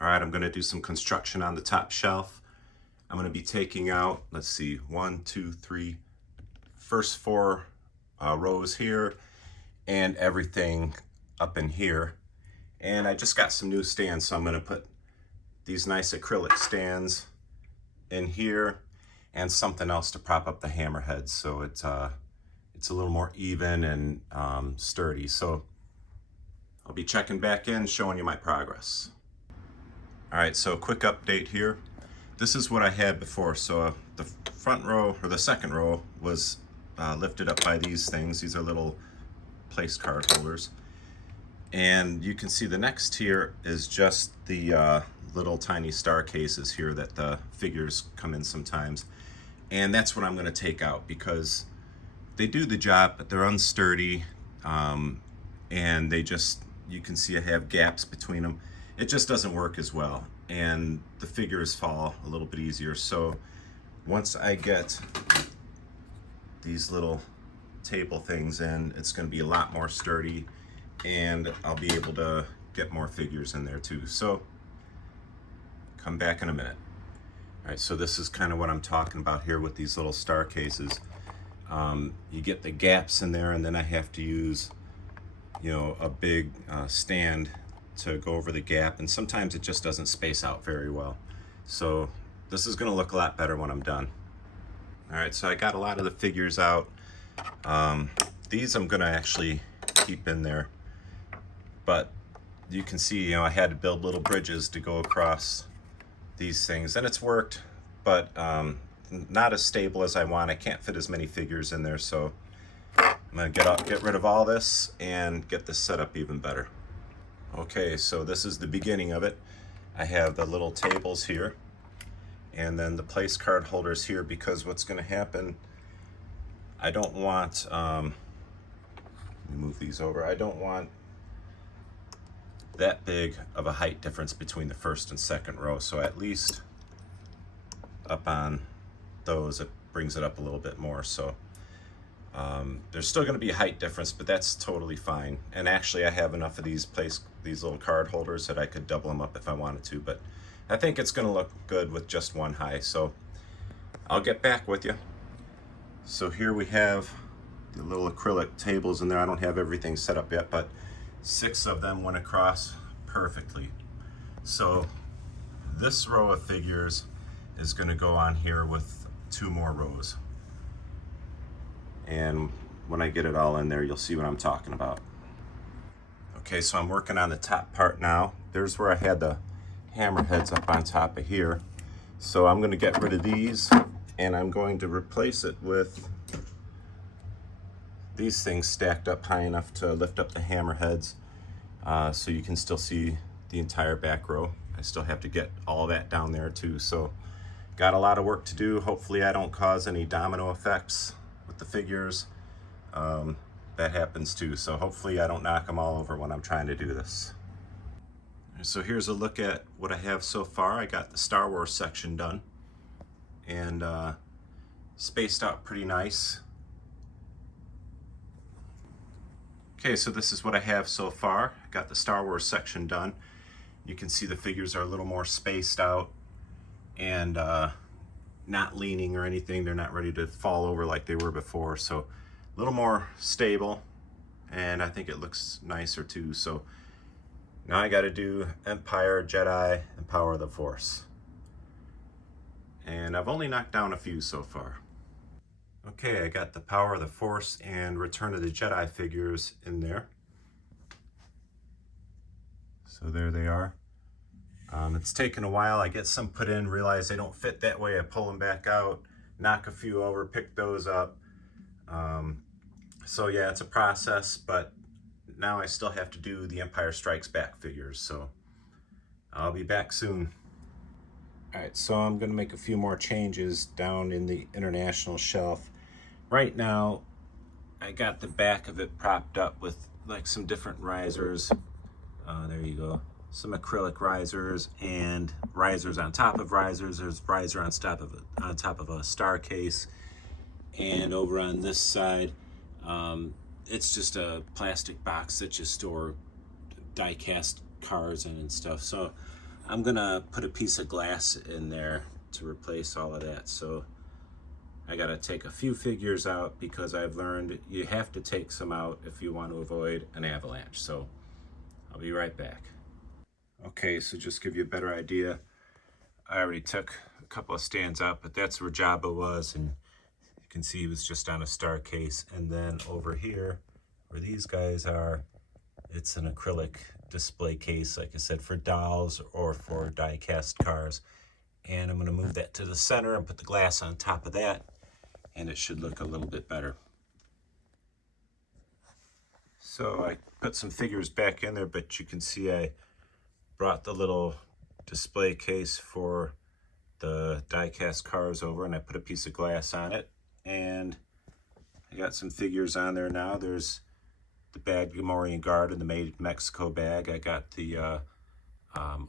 All right, I'm gonna do some construction on the top shelf. I'm gonna be taking out, let's see, 1, 2, 3, first 4 rows here and everything up in here. And I just got some new stands, so I'm gonna put these nice acrylic stands in here and something else to prop up the hammerheads so it's a little more even and sturdy. So I'll be checking back in, showing you my progress. All right, so quick update here. This is what I had before. So the front row, or the second row, was lifted up by these things. These are little place card holders. And you can see the next tier is just the little tiny star cases here that the figures come in sometimes. And that's what I'm gonna take out because they do the job, but they're unsturdy. And they just, you can see I have gaps between them. It just doesn't work as well, and the figures fall a little bit easier. So once I get these little table things in, it's going to be a lot more sturdy, and I'll be able to get more figures in there too. So come back in a minute. All right, so this is kind of what I'm talking about here with these little star cases. You get the gaps in there, and then I have to use, you know, a big stand to go over the gap, and sometimes it just doesn't space out very well. So this is going to look a lot better when I'm done. All right, so I got a lot of the figures out. These I'm going to actually keep in there, but you can see, you know, I had to build little bridges to go across these things, and it's worked, but not as stable as I want. I can't fit as many figures in there, so I'm gonna get rid of all this and get this set up even better. Okay, so this is the beginning of it. I have the little tables here and then the place card holders here, because what's going to happen, I don't want, let me move these over. I don't want that big of a height difference between the first and second row. So at least up on those, it brings it up a little bit more. So there's still going to be a height difference, but that's totally fine. And actually, I have enough of these little card holders that I could double them up if I wanted to, but I think it's going to look good with just one high. So I'll get back with you. So here we have the little acrylic tables in there. I don't have everything set up yet, but 6 of them went across perfectly. So this row of figures is going to go on here with 2 more rows. And when I get it all in there, you'll see what I'm talking about. Okay, so I'm working on the top part now. There's where I had the hammerheads up on top of here. So I'm going to get rid of these, and I'm going to replace it with these things stacked up high enough to lift up the hammerheads, so you can still see the entire back row. I still have to get all that down there too. So got a lot of work to do. Hopefully I don't cause any domino effects with the figures. That happens too, so hopefully I don't knock them all over when I'm trying to do this. So here's a look at what I have so far. I got the Star Wars section done and spaced out pretty nice. Okay, so this is what I have so far. I got the Star Wars section done. You can see the figures are a little more spaced out and not leaning or anything. They're not ready to fall over like they were before. So a little more stable, and I think it looks nicer too. So now I got to do Empire, Jedi, and Power of the Force. And I've only knocked down a few so far. Okay, I got the Power of the Force and Return of the Jedi figures in there. So there they are. It's taken a while. I get some put in, realize they don't fit that way. I pull them back out, knock a few over, pick those up. So yeah, it's a process, but now I still have to do the Empire Strikes Back figures, so I'll be back soon. All right, so I'm gonna make a few more changes down in the international shelf. Right now, I got the back of it propped up with like some different risers. There you go. Some acrylic risers and risers on top of risers. There's riser on top of a star case. And over on this side, it's just a plastic box that you store die-cast cars in and stuff. So I'm gonna put a piece of glass in there to replace all of that. So I gotta take a few figures out because I've learned you have to take some out if you want to avoid an avalanche. So I'll be right back. Okay, so just give you a better idea. I already took a couple of stands out, but that's where Jabba was, and you can see he was just on a star case. And then over here, where these guys are, it's an acrylic display case, like I said, for dolls or for die-cast cars. And I'm going to move that to the center and put the glass on top of that, and it should look a little bit better. So I put some figures back in there, but you can see I brought the little display case for the die-cast cars over, and I put a piece of glass on it, and I got some figures on there now. There's the bad Gamorrean Guard in the Made in Mexico bag. I got the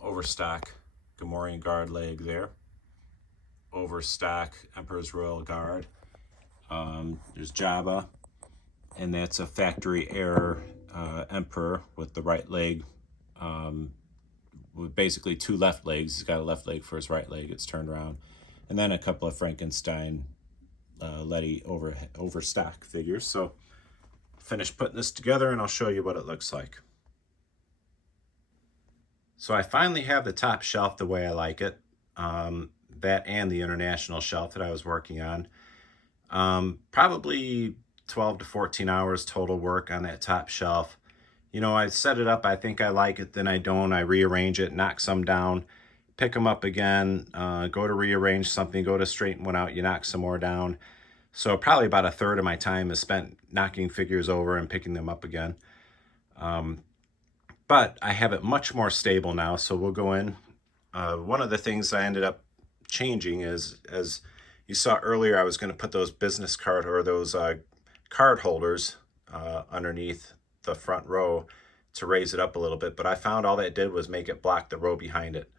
overstock Gamorrean Guard leg there. Overstock Emperor's Royal Guard. There's Jabba, and that's a factory error Emperor with the right leg, with basically two left legs. He's got a left leg for his right leg. It's turned around. And then a couple of Frankenstein Letty overstock figures. So finish putting this together and I'll show you what it looks like. So I finally have the top shelf the way I like it. That and the international shelf that I was working on. Probably 12 to 14 hours total work on that top shelf. You know, I set it up, I think I like it, then I don't. I rearrange it, knock some down, pick them up again, go to rearrange something, go to straighten one out, you knock some more down. So probably about a third of my time is spent knocking figures over and picking them up again. But I have it much more stable now, so we'll go in. One of the things I ended up changing is, as you saw earlier, I was going to put those business card or those card holders underneath the front row to raise it up a little bit, but I found all that did was make it block the row behind it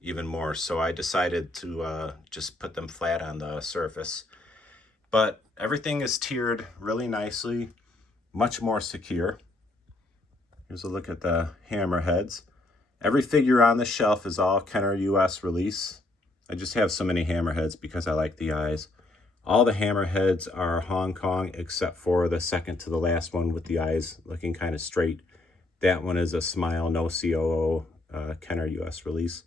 even more. So I decided to just put them flat on the surface. But everything is tiered really nicely, much more secure. Here's a look at the hammerheads. Every figure on the shelf is all Kenner US release. I just have so many hammerheads because I like the eyes. All the hammerheads are Hong Kong except for the second to the last one with the eyes looking kind of straight. That one is a Smile No COO Kenner US release.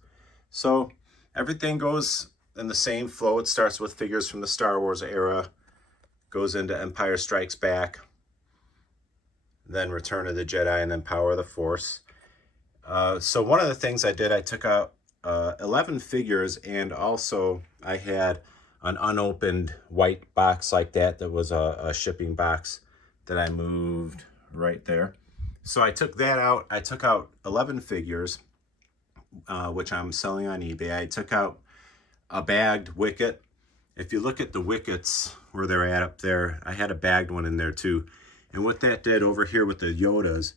So everything goes in the same flow. It starts with figures from the Star Wars era, goes into Empire Strikes Back, then Return of the Jedi, and then Power of the Force. So one of the things I did, I took out 11 figures, and also I had an unopened white box like that was a shipping box that I moved right there. So I took that out. I took out 11 figures, which I'm selling on eBay. I took out a bagged wicket. If you look at the wickets where they're at up there, I had a bagged one in there too. And what that did over here with the Yodas,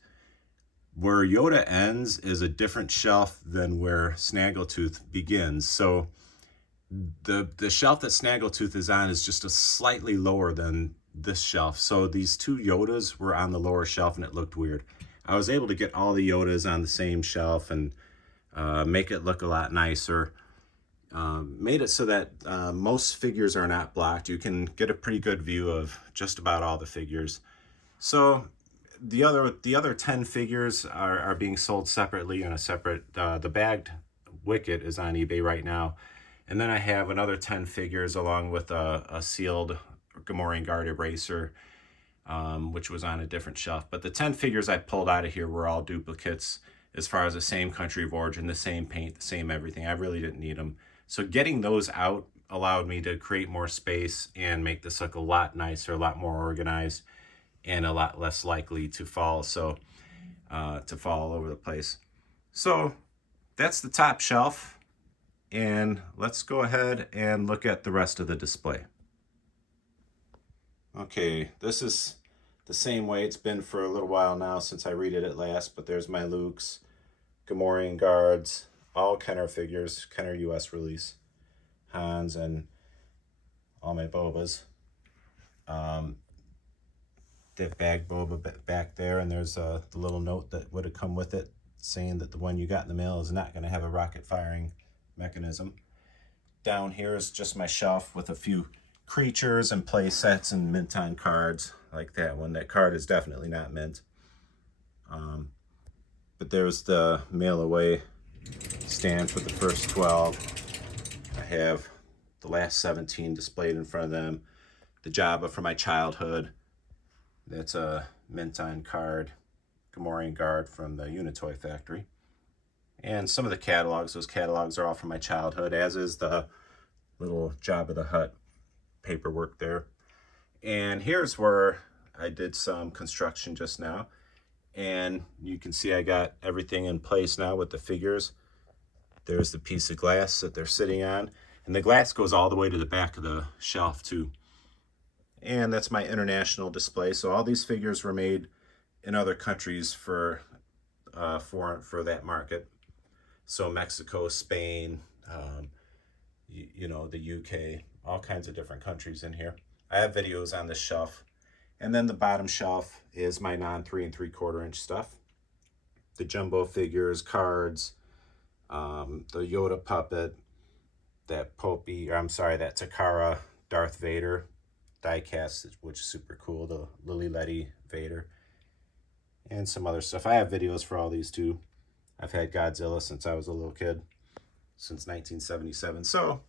where Yoda ends is a different shelf than where Snaggletooth begins. So the shelf that Snaggletooth is on is just a slightly lower than this shelf. So these two Yodas were on the lower shelf and it looked weird. I was able to get all the Yodas on the same shelf and make it look a lot nicer. Made it so that most figures are not blocked. You can get a pretty good view of just about all the figures. So the other 10 figures are being sold separately in a separate, the bagged wicket is on eBay right now. And then I have another 10 figures along with a sealed Gamorrean Guard eraser, which was on a different shelf. But the 10 figures I pulled out of here were all duplicates as far as the same country of origin, the same paint, the same everything. I really didn't need them. So getting those out allowed me to create more space and make this look a lot nicer, a lot more organized, and a lot less likely to fall. So to fall all over the place. So that's the top shelf. And let's go ahead and look at the rest of the display. Okay, this is the same way it's been for a little while now since I redid it last, but there's my Lukes, Gamorrean Guards, all Kenner figures, Kenner US release, Hans, and all my Bobas. That bag Boba back there, and there's the little note that would have come with it saying that the one you got in the mail is not going to have a rocket firing mechanism. Down here is just my shelf with a few creatures and play sets and mint on cards like that one. That card is definitely not mint. But there's the mail away stand for the first 12. I have the last 17 displayed in front of them. The Jabba from my childhood. That's a mint on card. Gamorrean Guard from the Unitoy factory. And some of the catalogs. Those catalogs are all from my childhood, as is the little Jabba the Hutt paperwork there. And here's where I did some construction just now. And you can see I got everything in place now with the figures. There's the piece of glass that they're sitting on. And the glass goes all the way to the back of the shelf too. And that's my international display. So all these figures were made in other countries for that market. So Mexico, Spain, you know, the UK, all kinds of different countries in here. I have videos on this shelf. And then the bottom shelf is my non-3 3/4 inch stuff. The jumbo figures, cards, the Yoda puppet, that that Takara Darth Vader diecast, which is super cool, the Lily Letty Vader, and some other stuff. I have videos for all these too. I've had Godzilla since I was a little kid, since 1977. So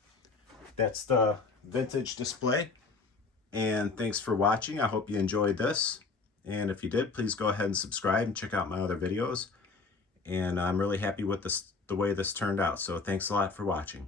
that's the vintage display. And thanks for watching. I hope you enjoyed this. And if you did, please go ahead and subscribe and check out my other videos. And I'm really happy with the way this turned out. So thanks a lot for watching.